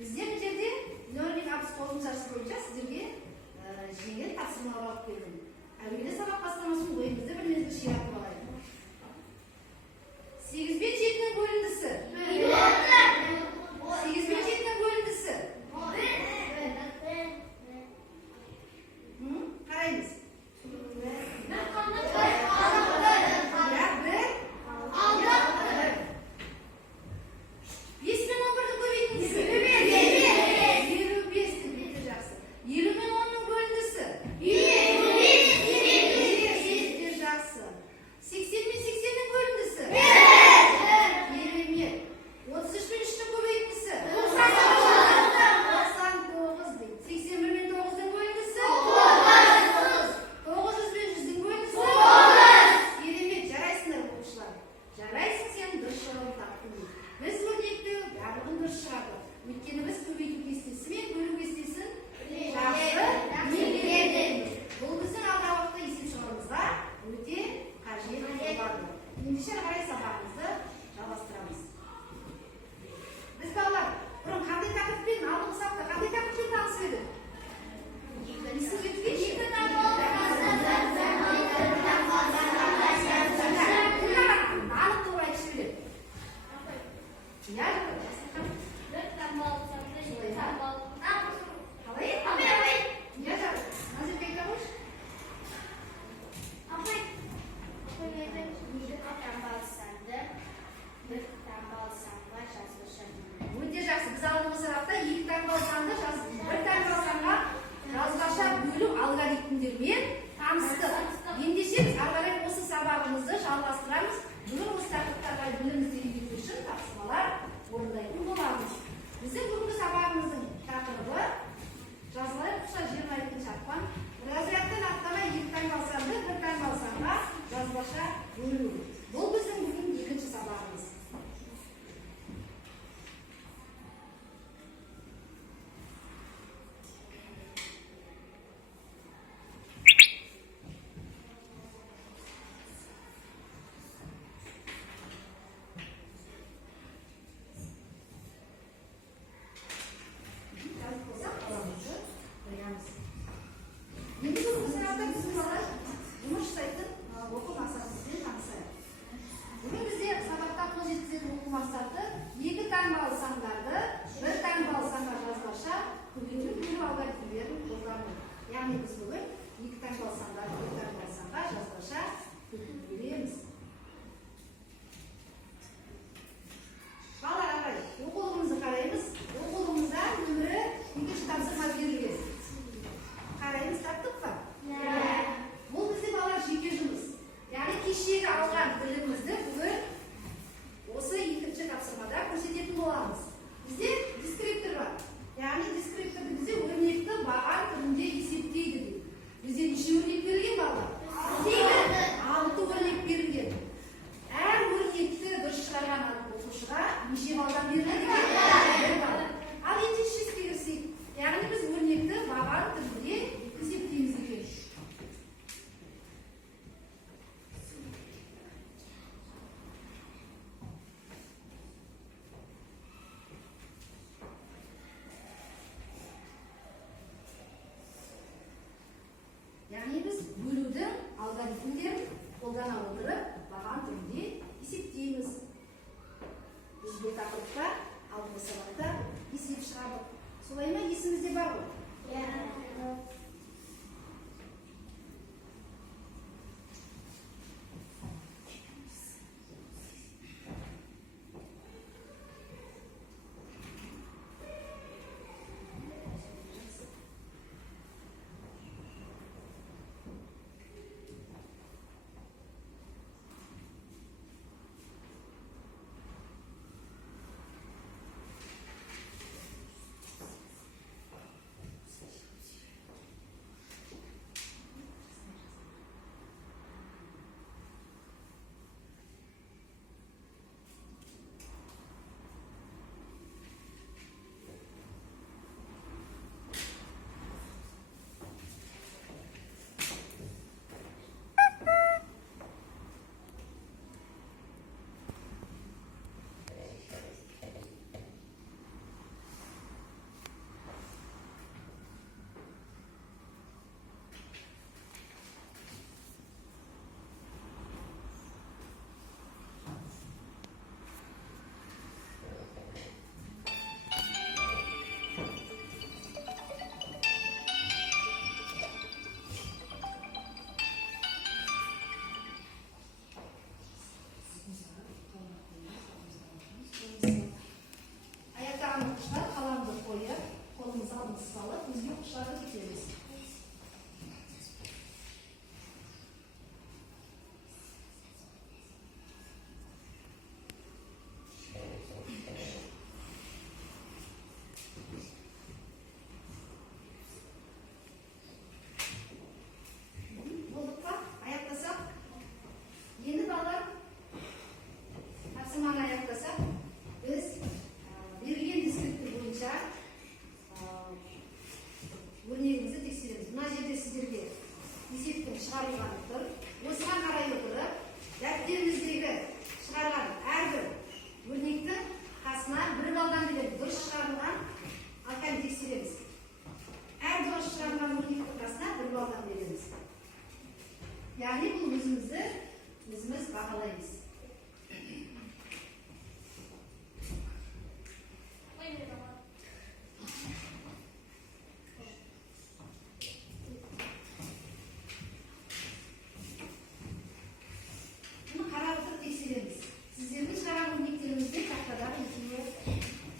Bizde bu жерде нөлдік 69-шасы бойынша сіздерге жеңіл тапсырмалар алып келдім. Әуелі сабақ бастамасын ойыңызды бір мезгіл ширатып алайық. 8 бен 7-нің бөліндісі. 8 бен 7-нің бөліндісі. Қараймыз. бағалаймыз. Bunu қарап отырып тексереміз. Сіздердің шығарған еңбектеріңізде тақтадағы екеуі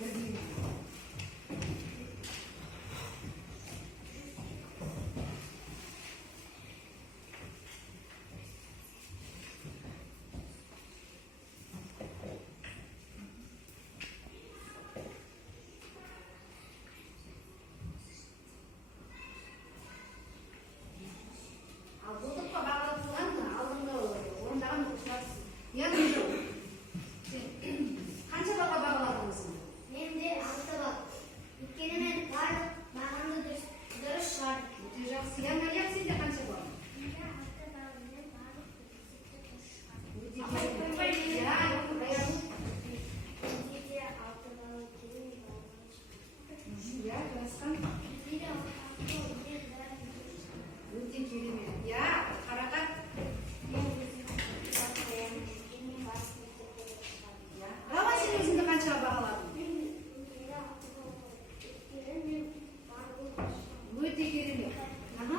бірдей ме? Ал былтырғы бағалап тұрған алдыңғы орындаған оқушыларсыз. Яғни қанша балға бағаладыңыз? Менде 6 бал. Өйткені мен барлық бағамды дұрыс шығардым. Өте жақсы. Яғни сенде қанша бар? Менде 6 бал. Мен барлық есепті дұрыс шығардым. Өте керемет. Я, аяғым. Менде де 6 бал екен, мен бағамды шығардым. Я, жарасқан. Менде де 6 бал, мен бәрін дұрыс шығардым. Өте керемет. Я, қарақат. Мен өзімді бал қоямын, өйткені мен барлық мектепте дұрыс шығардым. Я. Ғалма, сен өзіңді қаншаға бағаладың? Менде 6 бал болды. Өйткені мен барлығын дұрыс шығардым. Өте керемет. Аха.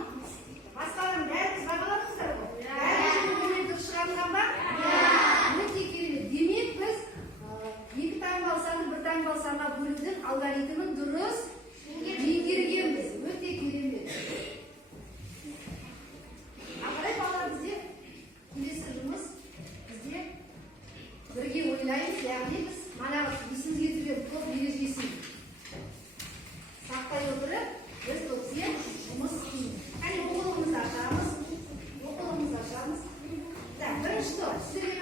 Басқаларын бәріңіз бағаладыңыздар ғой? Бәріңіз дұрыс шығарылған ба? Өте керемет. Демек біз екі таңбалы санды бір таңбалы санға бөлудің алгоритмін дұрыс меңгергенбіз. Өте керемет. Ақырай балалар, бізде келесі жұмыс бізде бірге ойлаймыз, яғни біз манағы есімізге түсірген топ ережесін сақтай отырып, біз топпен жұмыс істейміз. Қане оқулығымызды ашамыз. Оқулығымызды ашамыз. Бірінші топ. Сіздерге